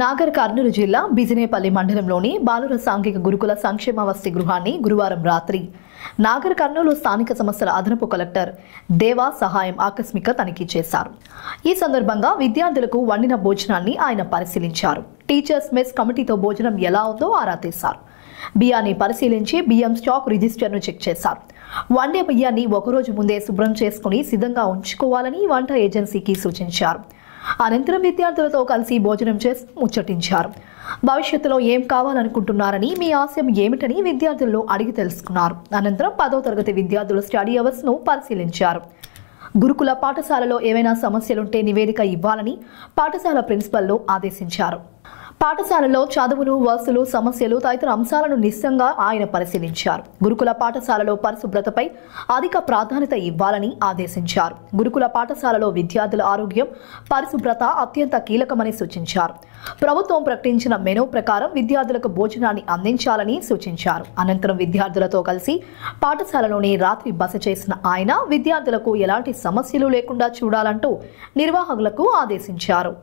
నాగర్ కర్నూలు జిల్లా బిజినేపల్లి మండలంలోని బాలుర సాంఘిక గురుకుల సంక్షేమ వసతి గృహాన్ని గురువారం రాత్రి నాగర్ కర్నూలు స్థానిక సంస్థల అదనపు కలెక్టర్ దేవా సహాయం ఆకస్మిక తనిఖీ చేశారు. ఈ సందర్భంగా విద్యార్థులకు వండిన భోజనాన్ని ఆయన పరిశీలించారు. టీచర్స్ మెస్ కమిటీతో భోజనం ఎలా ఉందో ఆరా తీశారు. బియ్యాన్ని పరిశీలించి బియ్యం స్టాక్ రిజిస్టర్ను చెక్ చేశారు. వండే బియ్యాన్ని ఒకరోజు ముందే శుభ్రం చేసుకుని సిద్ధంగా ఉంచుకోవాలని వంట ఏజెన్సీకి సూచించారు. అనంతరం విద్యార్థులతో కలిసి భోజనం చేసి ముచ్చటించారు. భవిష్యత్తులో ఏం కావాలనుకుంటున్నారని, మీ ఆశయం ఏమిటని విద్యార్థుల్లో అడిగి తెలుసుకున్నారు. అనంతరం 10వ తరగతి విద్యార్థుల స్టడీ అవర్స్ ను పరిశీలించారు. గురుకుల పాఠశాలలో ఏవైనా సమస్యలుంటే నివేదిక ఇవ్వాలని పాఠశాల ప్రిన్సిపల్ను ఆదేశించారు. పాఠశాలలో చదువులు, వసతులు, సమస్యలు తదితర అంశాలను నిశ్చితంగా ఆయన పరిశీలించారు. గురుకుల పాఠశాలలో పరిశుభ్రతపై అధిక ప్రాధాన్యత ఇవ్వాలని ఆదేశించారు. గురుకుల పాఠశాలలో విద్యార్థుల ఆరోగ్యం, పరిశుభ్రత అత్యంత కీలకమని సూచించారు. ప్రభుత్వం ప్రకటించిన మెనూ ప్రకారం విద్యార్థులకు భోజనాన్ని అందించాలని సూచించారు. అనంతరం విద్యార్థులతో కలిసి పాఠశాలలోని రాత్రి బస చేసిన ఆయన విద్యార్థులకు ఎలాంటి సమస్యలు లేకుండా చూడాలంటూ నిర్వాహకులకు ఆదేశించారు.